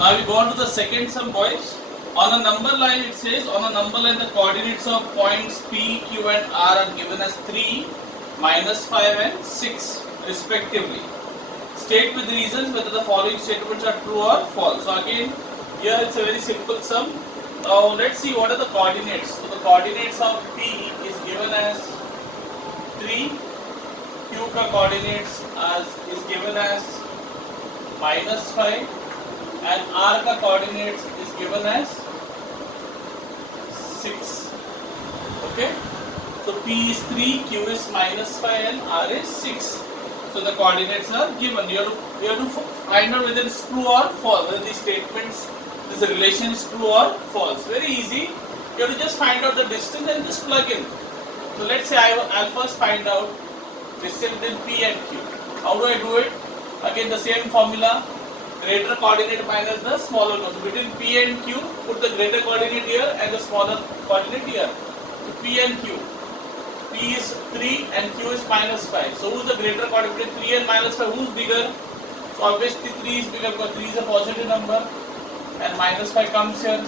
Now we go on to the second sum, boys. On a number line, it says on a number line the coordinates of points P, Q and R are given as 3, -5 and 6 respectively. State with reasons whether the following statements are true or false. So again, here it's a very simple sum. Now let's see what are the coordinates. So the coordinates of P is given as 3, Q ka coordinates is given as -5 and R ka coordinates is given as 6. Okay. So P is 3, Q is -5 and R is 6. So the coordinates are given. You have to find out whether it's true or false, whether these statements, this relation is true or false. Very easy. You have to just find out the distance and just plug in. So let's say I'll first find out distance between P and Q. How do I do it? Again the same formula, greater coordinate minus the smaller one. So between P and Q, put the greater coordinate here and the smaller coordinate here. So P and Q. P is 3 and Q is -5. So who's the greater coordinate between 3 and -5? Who's bigger? So obviously 3 is bigger because 3 is a positive number and -5 comes here.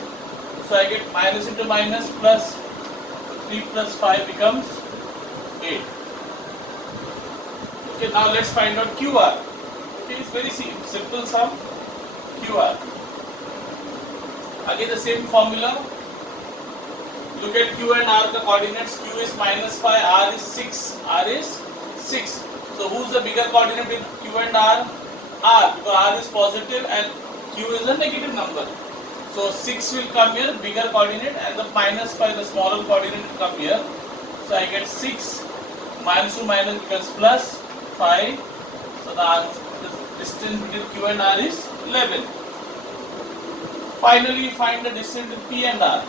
So I get minus into minus plus 3 plus 5 becomes 8. Okay, now let's find out QR. Okay, it's very simple sum. QR. Again the same formula. Look at Q and R the coordinates. Q is -5, R is 6. R is 6. So who's the bigger coordinate in Q and R? R, because R is positive and Q is a negative number. So 6 will come here, bigger coordinate, and the -5, the smaller coordinate will come here. So I get 6 minus 2 minus becomes plus 5. So the distance between Q and R is 11. Finally, find the distance between P and R.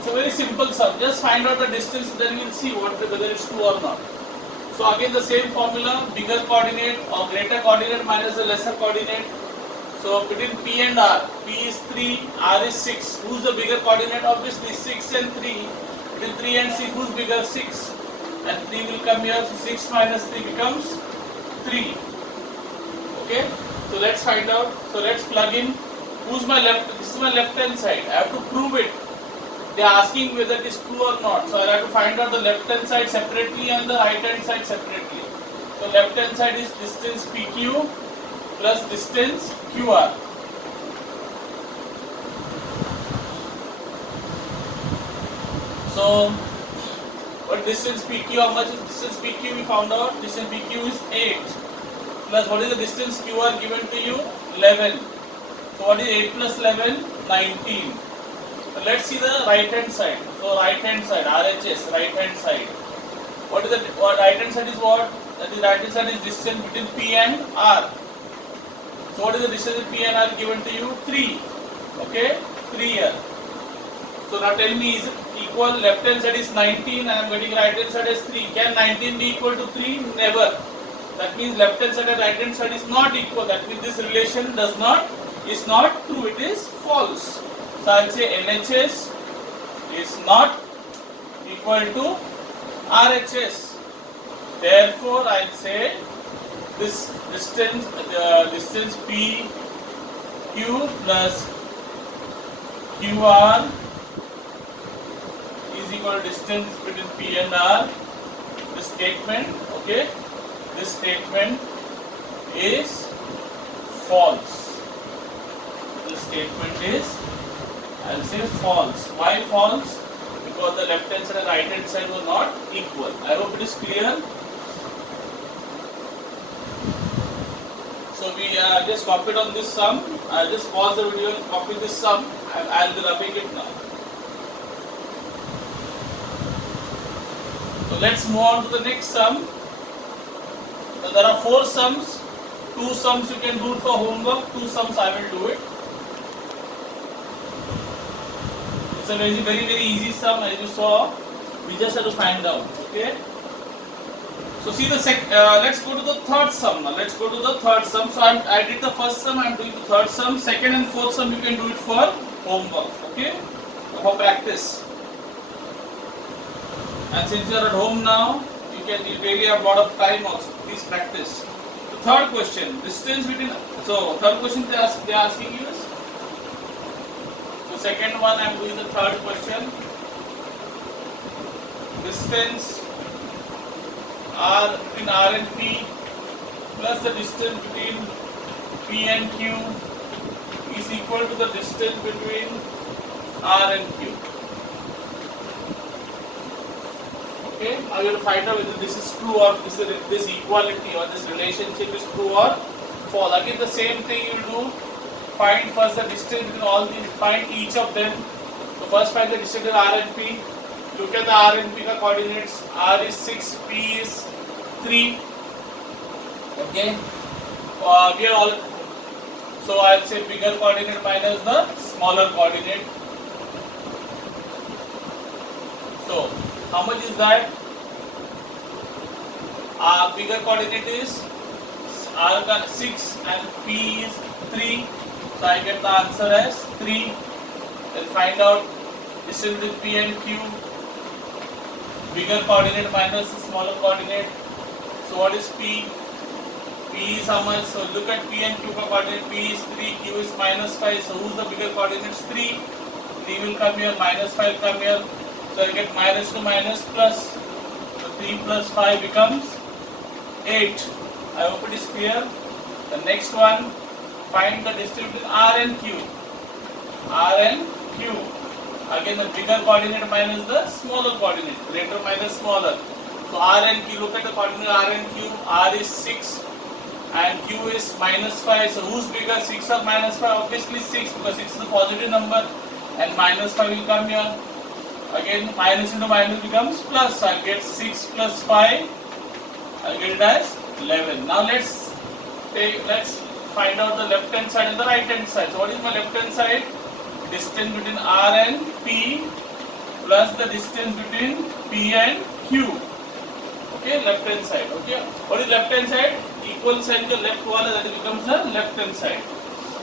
It's a very simple sum. Just find out the distance, then we'll see whether it's true or not. So again the same formula, bigger coordinate or greater coordinate minus the lesser coordinate. So between P and R, P is 3, R is 6. Who's the bigger coordinate? Obviously 6 and 3. Between 3 and 6, who's bigger? 6. And 3 will come here. So 6 minus 3 becomes 3. Okay. So let's find out. So let's plug in. Who's my left? This is my left hand side. I have to prove it. They are asking whether it is true or not. So I have to find out the left hand side separately and the right hand side separately. So left hand side is distance PQ plus distance QR. So what distance PQ? How much is distance PQ? We found out distance PQ is 8 plus what is the distance QR given to you? 11. So what is 8 plus 11? 19. So let's see the right hand side. So right hand side, RHS, right hand side. What is the right hand side is what? That is right hand side is distance between P and R. So what is the distance between P and R given to you? 3. Okay, 3 here. So now tell me, is it equal? Left hand side is 19 and I am getting right hand side as 3. Can 19 be equal to 3? Never. That means left hand side and right hand side is not equal. That means this relation is not true. It is false. So I will say LHS is not equal to RHS. Therefore, I will say this distance, distance PQ plus QR is equal to distance between P and R. This statement, okay, this statement is false. This statement is, I will say, false. Why false? Because the left hand side and right hand side were not equal. I hope it is clear. So we just copied on this sum. I'll just pause the video and copy this sum and I'll be rubbing it now. So let's move on to the next sum. So there are 4 sums. 2 sums you can do it for homework, 2 sums I will do it. It's a very easy sum, as you saw. We just have to find out. Okay. So see the let's go to the third sum now. Let's go to the third sum. So I did the first sum. I am doing the third sum. Second and fourth sum you can do it for homework. Okay. For practice. And since you are at home now, you really have a lot of time also. Please practice. The third question, distance between. So third question they are asking you is second one, I am doing the third question. Distance R between R and P plus the distance between P and Q is equal to the distance between R and Q. Okay, now you will find out whether this is true or this equality or this relationship is true or false. Again, the same thing you will do. Find first the distance between all these. Find each of them. So first find the distance between R and P. Look at the R and P coordinates. R is 6, P is 3. Okay. We are all. So I'll say bigger coordinate minus the smaller coordinate. So how much is that? Bigger coordinate is R 6 and P is 3. So I get the answer as 3. Then find out distance between P and Q. Bigger coordinate minus the smaller coordinate. So what is P? P is how much? So look at P and Q coordinate. P is 3, Q is minus 5. So who's the bigger coordinates? 3. 3 will come here, minus 5 come here. So I get minus to minus plus. So 3 plus 5 becomes 8. I hope it is clear. The next one, find the distance between R and Q. R and Q. Again the bigger coordinate minus the smaller coordinate. Greater minus smaller. So R and Q, look at the coordinate R and Q. R is 6 and Q is minus 5. So who's bigger, 6 or minus 5? Obviously 6, because 6 is a positive number and minus 5 will come here. Again minus into minus becomes plus. I'll get 6 plus 5. I'll get it as 11. Now let's find out the left hand side and the right hand side. So what is my left hand side? Distance between R and P plus the distance between P and Q. Okay, left hand side. Okay, what is left hand side? Equal sign the left one, that becomes the left hand side.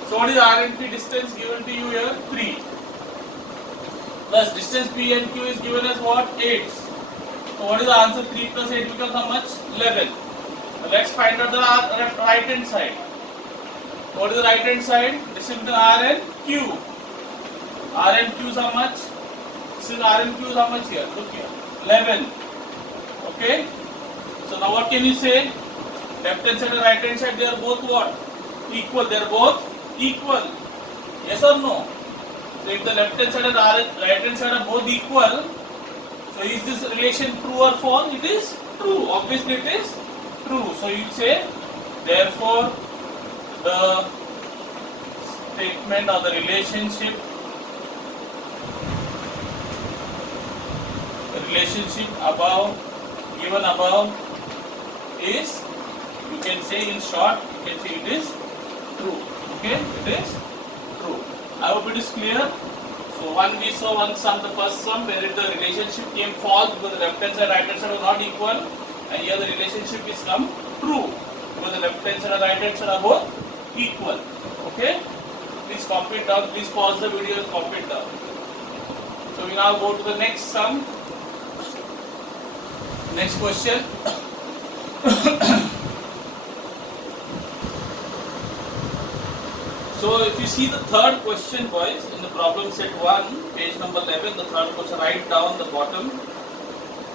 So what is R and P distance given to you here? 3. Plus distance P and Q is given as what? 8. So what is the answer? 3 plus 8 becomes how much? 11. Now let's find out the right hand side. What is the right hand side? Distance between R and Q. R and Q is how much? Since R and Q is how much here? Look here. 11. Okay. So now what can you say? Left hand side and right hand side, they are both what? Equal. They are both equal. Yes or no? So if the left hand side and right hand side are both equal, so is this relation true or false? It is true. Obviously it is true. So you say, therefore the statement or the relationship given above is, you can say in short, you can say it is true. Okay, it is true. I hope it is clear. So we saw one sum, the first sum, where the relationship came false because the left hand side, right hand side were not equal, and here the relationship is come true because the left hand side and right hand side are both equal. Okay, please copy it down. Please pause the video and copy it down. So we now go to the next sum. Next question. So if you see the third question, boys, in the problem set 1, page number 11, the third question, right down the bottom,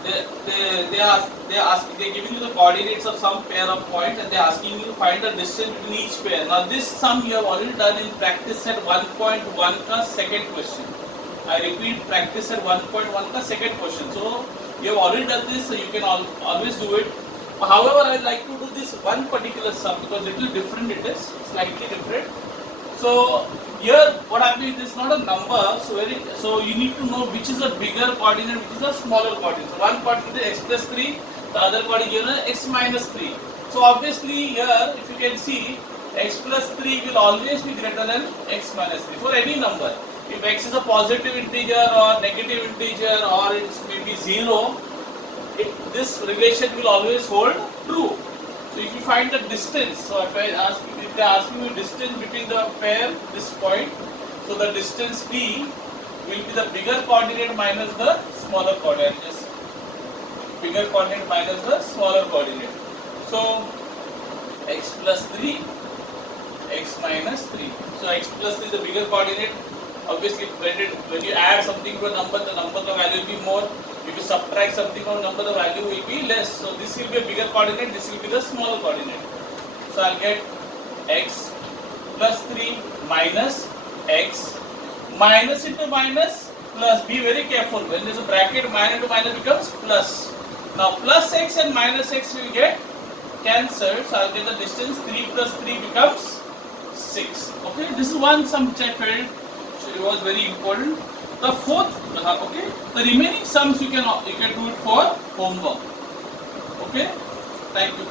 they're giving you the coordinates of some pair of points and they're asking you to find the distance between each pair. Now this sum you have already done in practice set 1.1 ka second question. I repeat, practice set 1.1 ka second question. So you have already done this, so you can always do it. However, I like to do this one particular sum because little different it is, slightly different. So here what happens is this is not a number, so you need to know which is a bigger coordinate, which is a smaller coordinate. So one coordinate is x plus 3, the other coordinate is x minus 3. So obviously here if you can see, x plus 3 will always be greater than x minus 3 for any number. If x is a positive integer or negative integer or it's maybe 0, this relation will always hold true. So if you find the distance, so if they are asking you distance between the pair, this point, so the distance d will be the bigger coordinate minus the smaller coordinate. Just bigger coordinate minus the smaller coordinate. So x plus 3, x minus 3. So x plus 3 is the bigger coordinate, Obviously, when you add something to a number, the number the value will be more. If you subtract something from a number, the value will be less. So this will be a bigger coordinate, this will be the smaller coordinate. So I'll get x plus 3 minus x minus into minus plus. Be very careful, when there is a bracket, minus into minus becomes plus. Now plus x and minus x will get cancelled, so I'll get the distance 3 plus 3 becomes 6. Okay, this is one sum which I felt it was very important. The fourth, okay, the remaining sums you can do it for homework. Okay, thank you.